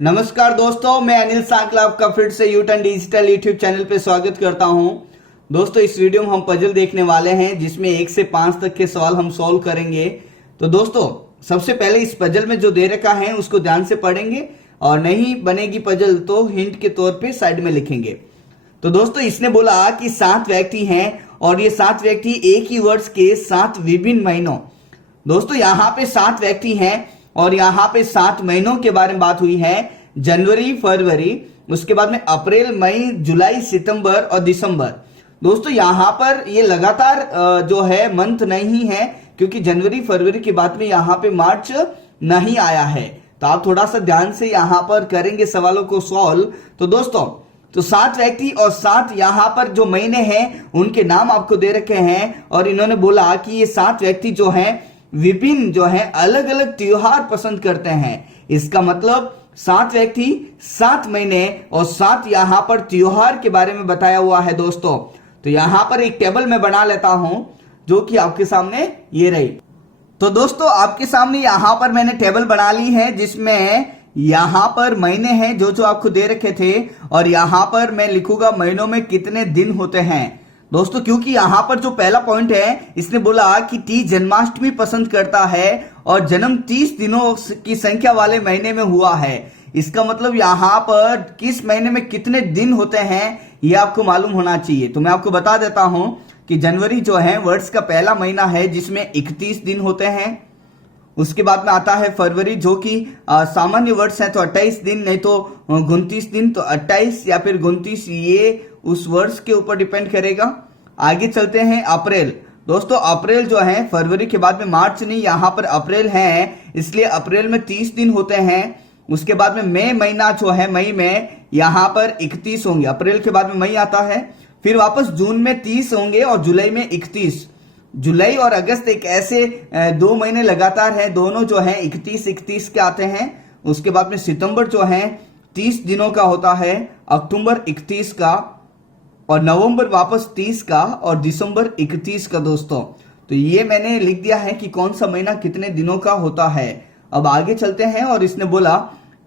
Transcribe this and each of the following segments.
नमस्कार दोस्तों, मैं अनिल सांकला आपका फिर से यूटर्न डिजिटल यूट्यूब चैनल पे स्वागत करता हूं। दोस्तों, इस वीडियो में हम पजल देखने वाले हैं जिसमें 1 से 5 तक के सवाल हम सॉल्व करेंगे। तो दोस्तों, सबसे पहले इस पजल में जो दे रखा है उसको ध्यान से पढ़ेंगे और नहीं बनेगी पजल तो हिंट के तौर पे साइड में लिखेंगे। तो दोस्तों, इसने बोला कि 7 व्यक्ति हैं और ये 7 व्यक्ति एक ही वर्ष के 7 विभिन्न महीनों। दोस्तों, यहाँ पे 7 व्यक्ति हैं और यहाँ पे 7 महीनों के बारे में बात हुई है। जनवरी, फरवरी, उसके बाद में अप्रैल, मई, जुलाई, सितंबर और दिसंबर। दोस्तों, यहाँ पर ये लगातार जो है मंथ नहीं है, क्योंकि जनवरी फरवरी के बाद में यहाँ पे मार्च नहीं आया है। तो आप थोड़ा सा ध्यान से यहाँ पर करेंगे सवालों को सॉल्व। तो दोस्तों, तो 7 व्यक्ति और 7 यहाँ पर जो महीने हैं उनके नाम आपको दे रखे हैं और इन्होंने बोला कि ये 7 व्यक्ति जो हैं विभिन्न जो है अलग अलग त्योहार पसंद करते हैं। इसका मतलब 7 व्यक्ति 7 महीने और 7 यहां पर त्योहार के बारे में बताया हुआ है। दोस्तों, तो यहां पर एक टेबल में बना लेता हूं जो कि आपके सामने ये रही। तो दोस्तों, आपके सामने यहां पर मैंने टेबल बना ली है जिसमें यहां पर महीने हैं जो आपको दे रखे थे और यहां पर मैं लिखूंगा महीनों में कितने दिन होते हैं। दोस्तों, क्योंकि यहां पर जो पहला पॉइंट है इसने बोला कि टी जन्माष्टमी पसंद करता है और जन्म 30 दिनों की संख्या वाले महीने में हुआ है। इसका मतलब यहां पर किस महीने में कितने दिन होते हैं यह आपको मालूम होना चाहिए। तो मैं आपको बता देता हूं कि जनवरी जो है वर्ष का पहला महीना है जिसमें 31 दिन होते हैं। उसके बाद में आता है फरवरी जो कि सामान्य वर्ष है तो 28 दिन, नहीं तो 29 दिन। तो 28 या फिर 29 ये उस वर्ष के ऊपर डिपेंड करेगा। आगे चलते हैं अप्रैल। दोस्तों, अप्रैल जो है फरवरी के बाद में मार्च नहीं, यहाँ पर अप्रैल है, इसलिए अप्रैल में 30 दिन होते हैं। उसके बाद में मई महीना जो है मई में यहाँ पर 31 होंगे। अप्रैल के बाद में मई आता है, फिर वापस जून में 30 होंगे और जुलाई में 31। जुलाई और अगस्त एक ऐसे 2 महीने लगातार हैं, दोनों जो है 31 के आते हैं। उसके बाद में सितंबर जो है 30 दिनों का होता है, अक्टूबर 31 का और नवंबर वापस 30 का और दिसंबर 31 का। दोस्तों, तो ये मैंने लिख दिया है कि कौन सा महीना कितने दिनों का होता है। अब आगे चलते हैं और इसने बोला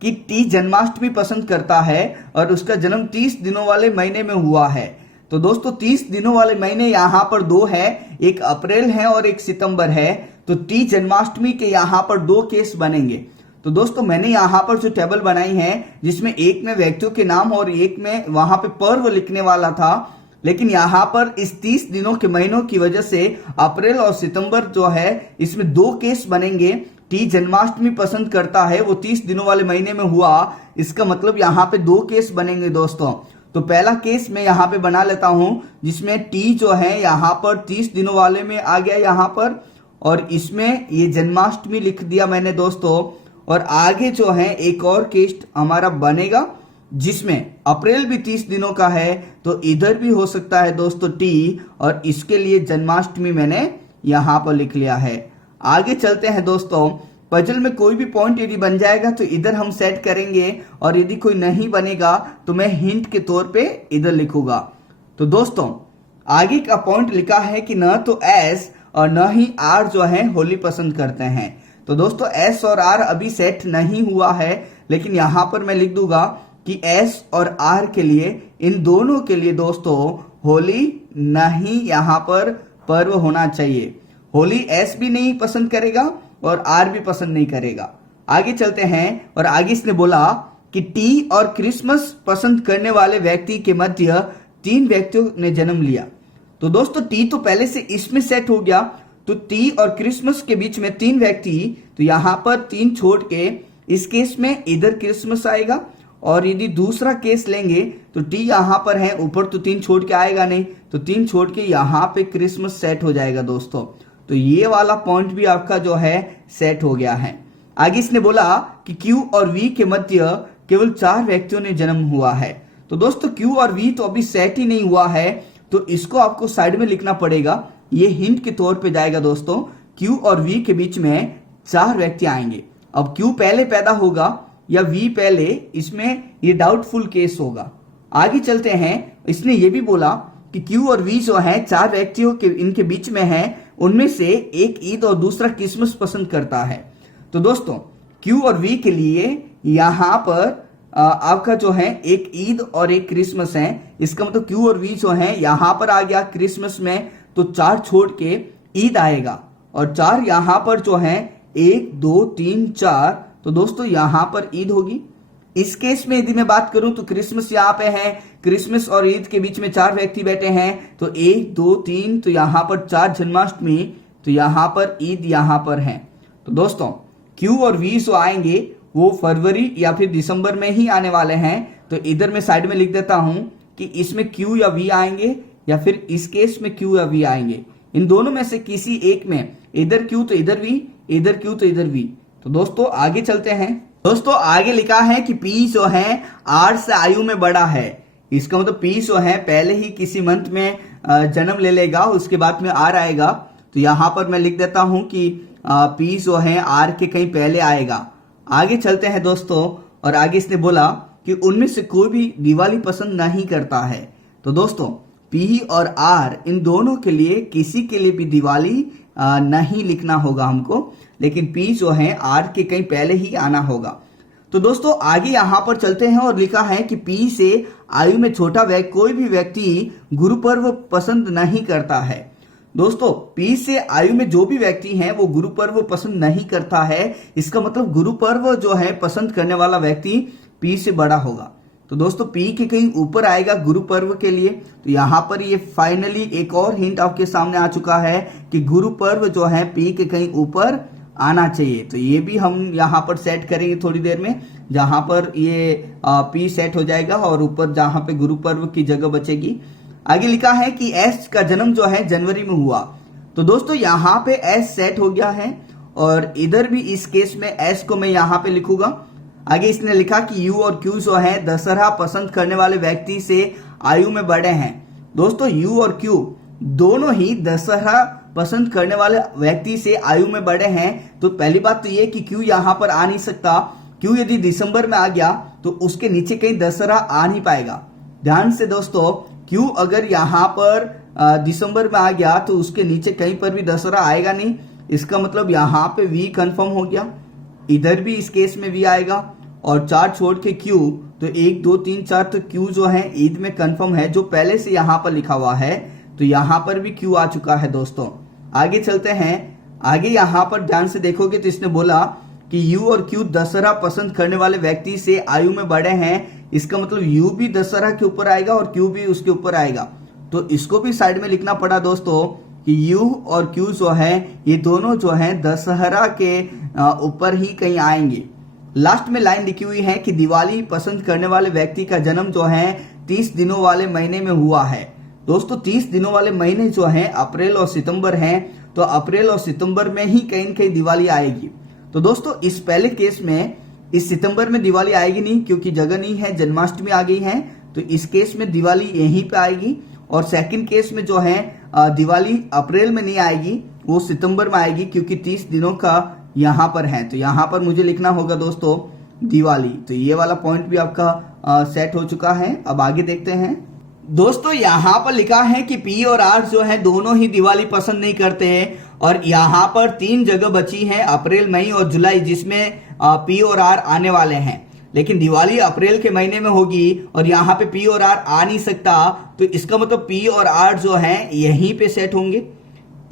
कि टी जन्माष्टमी पसंद करता है और उसका जन्म 30 दिनों वाले महीने में हुआ है। तो दोस्तों, 30 दिनों वाले महीने यहाँ पर 2 है, एक अप्रैल है और एक सितंबर है। तो टी जन्माष्टमी के यहाँ पर 2 केस बनेंगे। तो दोस्तों, मैंने यहाँ पर जो टेबल बनाई है जिसमें एक में व्यक्तियों के नाम और एक में वहां पे पर्व लिखने वाला था, लेकिन यहाँ पर इस 30 दिनों के महीनों की वजह से अप्रैल और सितंबर जो है इसमें 2 केस बनेंगे। टी जन्माष्टमी पसंद करता है वो 30 दिनों वाले महीने में हुआ, इसका मतलब यहाँ पे 2 केस बनेंगे। दोस्तों, तो पहला केस मैं यहाँ पे बना लेता हूं जिसमें टी जो है यहाँ पर 30 दिनों वाले में आ गया यहाँ पर, और इसमें ये जन्माष्टमी लिख दिया मैंने। दोस्तों, और आगे जो है एक और केस हमारा बनेगा जिसमें अप्रैल भी 30 दिनों का है, तो इधर भी हो सकता है दोस्तों टी, और इसके लिए जन्माष्टमी मैंने यहाँ पर लिख लिया है। आगे चलते हैं दोस्तों, पजल में कोई भी पॉइंट यदि बन जाएगा तो इधर हम सेट करेंगे और यदि कोई नहीं बनेगा तो मैं हिंट के तौर पे इधर लिखूंगा। तो दोस्तों, आगे का पॉइंट लिखा है कि न तो एस और न ही आर जो है होली पसंद करते हैं। तो दोस्तों, एस और आर अभी सेट नहीं हुआ है, लेकिन यहां पर मैं लिख दूंगा कि एस और आर के लिए, इन दोनों के लिए दोस्तों होली नहीं यहां पर पर्व होना चाहिए। होली एस भी नहीं पसंद करेगा और आर भी पसंद नहीं करेगा। आगे चलते हैं और आगे इसने बोला कि टी और क्रिसमस पसंद करने वाले व्यक्ति के मध्य 3 व्यक्तियों ने जन्म लिया। तो दोस्तों, टी तो पहले से इसमें सेट हो गया, तो टी और क्रिसमस के बीच में 3 व्यक्ति, तो यहां पर 3 छोड़ के इस केस में इधर क्रिसमस आएगा, और यदि दूसरा केस लेंगे तो टी यहां पर है ऊपर, तो 3 छोड़ के आएगा नहीं, तो 3 छोड़ के यहां पे क्रिसमस सेट हो जाएगा। दोस्तों, तो ये वाला पॉइंट भी आपका जो है सेट हो गया है। आगे इसने बोला कि क्यू और वी के मध्य केवल 4 व्यक्तियों ने जन्म हुआ है। तो दोस्तों, क्यू और वी तो अभी सेट ही नहीं हुआ है, तो इसको आपको साइड में लिखना पड़ेगा, ये हिंट के तौर पे जाएगा। दोस्तों, क्यू और वी के बीच में 4 व्यक्ति आएंगे। अब क्यू पहले पैदा होगा या वी पहले, इसमें ये डाउटफुल केस होगा। आगे चलते हैं, इसने ये भी बोला कि क्यू और वी जो है 4 व्यक्तियों के इनके बीच में है, उनमें से एक ईद और दूसरा क्रिसमस पसंद करता है। तो दोस्तों, क्यू और वी के लिए यहाँ पर आपका जो है एक ईद और एक क्रिसमस है। इसका मतलब क्यू और वी जो है यहाँ पर आ गया क्रिसमस में, तो 4 छोड़ के ईद आएगा, और 4 यहाँ पर जो है 1 2 3 4, तो दोस्तों यहाँ पर ईद होगी। इस केस में यदि मैं बात करूं तो क्रिसमस यहाँ पे है, क्रिसमस और ईद के बीच में 4 व्यक्ति बैठे हैं, तो 1 2 3, तो यहाँ पर 4 जन्माष्टमी, तो यहाँ पर ईद यहाँ पर है। तो दोस्तों क्यू और वी जो आएंगे वो फरवरी या फिर दिसंबर में ही आने वाले हैं। तो इधर मैं साइड में लिख देता हूं कि इसमें क्यू या वी आएंगे, या फिर इस केस में क्यू या वी आएंगे। इन दोनों में से किसी एक में, इधर क्यू तो इधर वी, इधर क्यू तो इधर वी। तो दोस्तों आगे चलते हैं। दोस्तों आगे लिखा है कि पी जो है आर से आयु में बड़ा है। इसका मतलब पी जो है पहले ही किसी मंथ में जन्म ले लेगा, उसके बाद में आर आएगा। तो यहां पर मैं लिख देता हूं कि पी जो है आर के कहीं पहले आएगा। आगे चलते हैं दोस्तों, और आगे इसने बोला कि उनमें से कोई भी दिवाली पसंद नहीं करता है। तो दोस्तों पी और आर इन दोनों के लिए किसी के लिए भी दिवाली नहीं लिखना होगा हमको, लेकिन पी जो है आर के कहीं पहले ही आना होगा। तो दोस्तों आगे यहां पर चलते हैं, और लिखा है कि पी से आयु में छोटा कोई भी व्यक्ति गुरु पर्व पसंद नहीं करता है। दोस्तों पी से आयु में जो भी व्यक्ति हैं वो गुरु पर्व पसंद नहीं करता है। इसका मतलब गुरु पर्व जो है पसंद करने वाला व्यक्ति पी से बड़ा होगा। तो दोस्तों पी के कहीं ऊपर आएगा गुरु पर्व के लिए। तो यहाँ पर ये फाइनली एक और हिंट आपके सामने आ चुका है कि गुरु पर्व जो है पी के कहीं ऊपर आना चाहिए। तो ये भी हम यहाँ पर सेट करेंगे थोड़ी देर में, जहां पर ये पी सेट हो जाएगा और ऊपर जहां पे गुरु पर्व की जगह बचेगी। आगे लिखा है कि एस का जन्म जो है जनवरी में हुआ। तो दोस्तों यहाँ पे एस सेट हो गया है, और इधर भी इस केस में एस को मैं यहाँ पे लिखूंगा। आगे इसने लिखा कि यू और क्यू जो है दशहरा पसंद करने वाले व्यक्ति से आयु में बड़े हैं। दोस्तों यू और क्यू दोनों ही दशहरा पसंद करने वाले व्यक्ति से आयु में बड़े हैं। तो पहली बात तो ये कि क्यू यहाँ पर आ नहीं सकता। क्यू यदि दिसंबर में आ गया तो उसके नीचे कहीं दशहरा आ नहीं पाएगा। ध्यान से दोस्तों, क्यू अगर यहाँ पर दिसंबर में आ गया तो उसके नीचे कहीं पर भी दशहरा आएगा नहीं। इसका मतलब यहाँ पे वी कंफर्म हो गया, इधर भी इस केस में वी आएगा, और 4 छोड़ के क्यू, तो 1 2 3 4, तो क्यू जो है ईद में कंफर्म है, जो पहले से यहाँ पर लिखा हुआ है। तो यहाँ पर भी क्यू आ चुका है। दोस्तों आगे चलते हैं। आगे यहाँ पर ध्यान से देखोगे तो इसने बोला कि यू और क्यू दशहरा पसंद करने वाले व्यक्ति से आयु में बड़े हैं। इसका मतलब यू भी दशहरा के ऊपर आएगा और क्यू भी उसके ऊपर आएगा। तो इसको भी साइड में लिखना पड़ा दोस्तों कि यू और क्यू जो है ये दोनों जो है दशहरा के ऊपर ही कहीं आएंगे। लास्ट में लाइन लिखी हुई है कि दिवाली पसंद करने वाले व्यक्ति का जन्म जो है 30 दिनों वाले महीने में हुआ है। दोस्तों 30 दिनों वाले महीने जो है अप्रैल और सितंबर हैं, तो अप्रैल और सितंबर में ही कहीं न कहीं दिवाली आएगी। तो दोस्तों इस पहले केस में इस सितंबर में दिवाली आएगी नहीं, क्योंकि जगह नहीं है, जन्माष्टमी आ गई है। तो इस केस में दिवाली यहीं पे आएगी। और सेकंड केस में जो है दिवाली अप्रैल में नहीं आएगी, वो सितंबर में आएगी, क्योंकि 30 दिनों का यहाँ पर है। तो यहाँ पर मुझे लिखना होगा दोस्तों दिवाली। तो ये वाला पॉइंट भी आपका सेट हो चुका है। अब आगे देखते हैं। दोस्तों यहाँ पर लिखा है कि पी और आर जो है दोनों ही दिवाली पसंद नहीं करते हैं, और यहाँ पर 3 जगह बची हैं, अप्रैल, मई और जुलाई, जिसमें पी और आर आने वाले हैं। लेकिन दिवाली अप्रैल के महीने में होगी, और यहाँ पे पी और आर आ नहीं सकता। तो इसका मतलब पी और आर जो है यहीं पे सेट होंगे।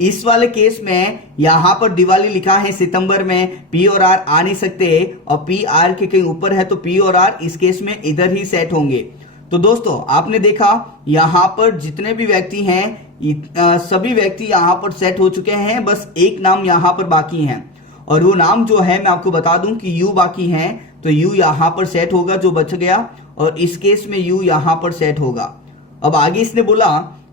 इस वाले केस में यहाँ पर दिवाली लिखा है सितंबर में, पी और आर आ नहीं सकते, और पी आर के कहीं ऊपर है, तो पी और आर इस केस में इधर ही सेट होंगे। तो दोस्तों आपने देखा यहाँ पर जितने भी व्यक्ति हैं सभी व्यक्ति यहाँ पर सेट हो चुके हैं, बस एक नाम यहाँ पर बाकी है, और वो नाम जो है मैं आपको बता दूं कि यू बाकी है। तो यू यहाँ पर सेट होगा जो बच गया, और इस केस में यू यहाँ पर सेट होगा। अब आगे इसने बोला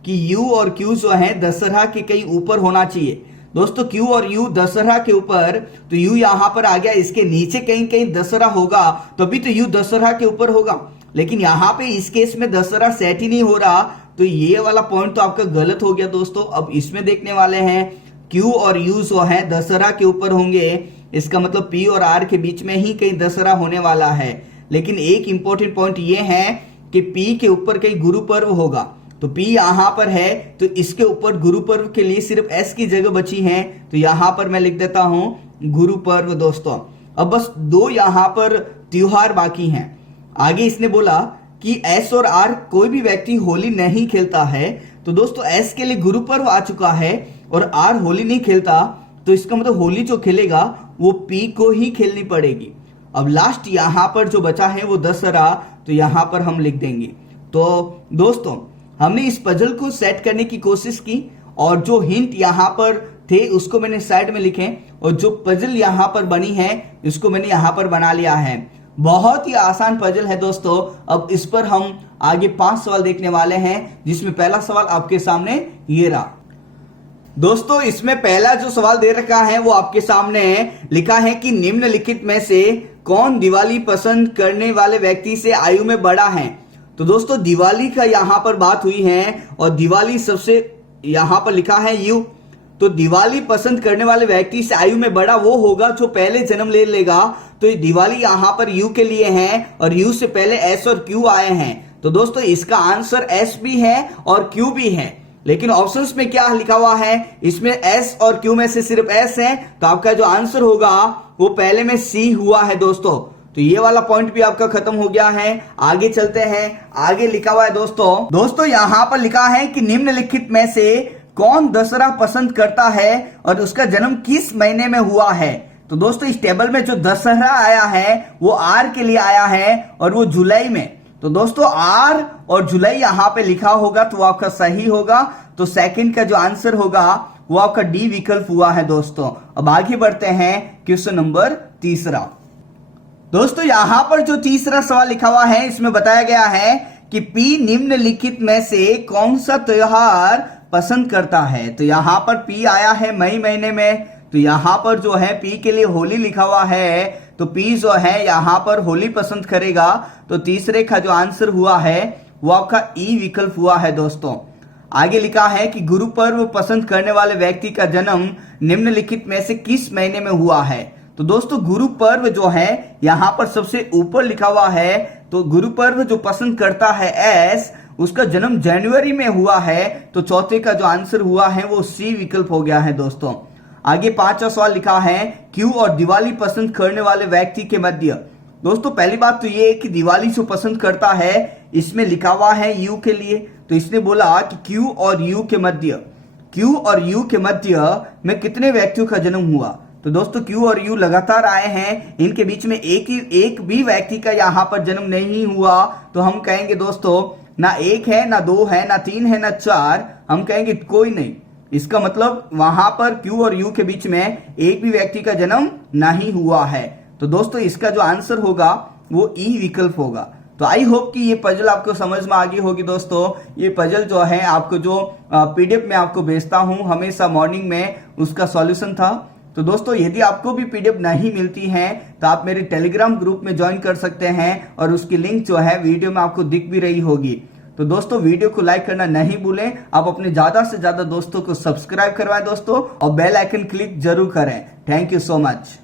कि यू और क्यू जो है दशहरा के कहीं ऊपर होना चाहिए। दोस्तों क्यू और यू दशहरा के ऊपर, तो यू यहाँ पर आ गया, इसके नीचे कहीं कहीं दशहरा होगा, तभी तो यू दशहरा के ऊपर होगा। लेकिन यहाँ पे इस केस में दशहरा सेट ही नहीं हो रहा, तो ये वाला पॉइंट तो आपका गलत हो गया दोस्तों। अब इसमें देखने वाले हैं क्यू और यू जो है दशहरा के ऊपर होंगे। इसका मतलब पी और आर के बीच में ही कहीं दशहरा होने वाला है। लेकिन एक इंपॉर्टेंट पॉइंट ये है कि पी के ऊपर कहीं गुरु पर्व होगा। तो पी यहाँ पर है, तो इसके ऊपर गुरु पर्व के लिए सिर्फ एस की जगह बची है। तो यहाँ पर मैं लिख देता हूं गुरु पर्व दोस्तों। अब बस 2 यहाँ पर त्योहार बाकी हैं। आगे इसने बोला कि एस और आर कोई भी व्यक्ति होली नहीं खेलता है। तो दोस्तों एस के लिए गुरु पर्व आ चुका है और आर होली नहीं खेलता, तो इसका मतलब होली जो खेलेगा वो पी को ही खेलनी पड़ेगी। अब लास्ट यहां पर जो बचा है वो दशहरा, तो यहां पर हम लिख देंगे। तो दोस्तों हमने इस पजल को सेट करने की कोशिश की और जो हिंट यहां पर थे उसको मैंने साइड में लिखे और जो पजल यहां पर बनी है इसको मैंने यहां पर बना लिया है। बहुत ही आसान पजल है दोस्तों। अब इस पर हम आगे 5 सवाल देखने वाले हैं, जिसमें पहला सवाल आपके सामने ये रहा। दोस्तों इसमें पहला जो सवाल दे रखा है वो आपके सामने लिखा है कि निम्नलिखित में से कौन दिवाली पसंद करने वाले व्यक्ति से आयु में बड़ा है। तो दोस्तों दिवाली का यहां पर बात हुई है और दिवाली सबसे यहां पर लिखा है यू। तो दिवाली पसंद करने वाले व्यक्ति से आयु में बड़ा वो होगा जो पहले जन्म ले लेगा। तो ये दिवाली यहां पर यू के लिए है और यू से पहले एस और क्यू आए हैं। तो दोस्तों इसका आंसर एस भी है और क्यू भी है, लेकिन ऑप्शंस में क्या लिखा हुआ है, इसमें एस और क्यू में से सिर्फ एस है। तो आपका जो आंसर होगा वो पहले में सी हुआ है दोस्तों। तो ये वाला पॉइंट भी आपका खत्म हो गया है। आगे चलते हैं, आगे लिखा हुआ है दोस्तों यहां पर लिखा है कि निम्नलिखित में से कौन दशहरा पसंद करता है और उसका जन्म किस महीने में हुआ है। तो दोस्तों इस टेबल में जो दशहरा आया है वो आर के लिए आया है और वो जुलाई में। तो दोस्तों आर और जुलाई यहां पे लिखा होगा तो वो आपका सही होगा। तो सेकंड का जो आंसर होगा वो आपका डी विकल्प हुआ है दोस्तों। अब आगे बढ़ते हैं क्वेश्चन नंबर तीसरा। दोस्तों यहां पर जो तीसरा सवाल लिखा हुआ है इसमें बताया गया है कि पी निम्नलिखित में से कौन सा त्योहार पसंद करता है। तो यहां पर पी आया है मई महीने में, तो यहां पर जो है पी के लिए होली लिखा हुआ है। तो पी जो है यहां पर होली पसंद करेगा। तो तीसरे का जो आंसर हुआ है वो आपका ई विकल्प हुआ है दोस्तों। आगे लिखा है कि गुरु पर्व पसंद करने वाले व्यक्ति का जन्म निम्नलिखित में से किस महीने में हुआ है। तो दोस्तों गुरु पर्व जो है यहां पर सबसे ऊपर लिखा हुआ है। तो गुरु पर्व जो पसंद करता है एस, उसका जन्म जनवरी में हुआ है। तो चौथे का जो आंसर हुआ है वो सी विकल्प हो गया है दोस्तों। आगे 5वां सवाल लिखा है क्यू और दिवाली पसंद करने वाले व्यक्ति के मध्य। दोस्तों पहली बात तो ये है कि दिवाली जो पसंद करता है इसमें लिखा हुआ है यू के लिए। तो इसने बोला कि क्यू और यू के मध्य में कितने व्यक्तियों का जन्म हुआ। तो दोस्तों क्यू और यू लगातार आए हैं, इनके बीच में एक भी व्यक्ति का यहां पर जन्म नहीं हुआ। तो हम कहेंगे दोस्तों ना एक है, ना दो है, ना तीन है, ना चार, हम कहेंगे कोई नहीं। इसका मतलब वहां पर क्यू और यू के बीच में एक भी व्यक्ति का जन्म नहीं हुआ है। तो दोस्तों इसका जो आंसर होगा वो ई विकल्प होगा। तो आई होप कि ये पजल आपको समझ में आ गई होगी दोस्तों। ये पजल जो है आपको जो पीडीएफ में आपको भेजता हूं हमेशा मॉर्निंग में, उसका सॉल्यूशन था। तो दोस्तों यदि आपको भी पीडीएफ नहीं मिलती है तो आप मेरे टेलीग्राम ग्रुप में ज्वाइन कर सकते हैं और उसकी लिंक जो है वीडियो में आपको दिख भी रही होगी। तो दोस्तों वीडियो को लाइक करना नहीं भूलें। आप अपने ज्यादा से ज्यादा दोस्तों को सब्सक्राइब करवाएं दोस्तों और बेल आइकन क्लिक जरूर करें। Thank you so much.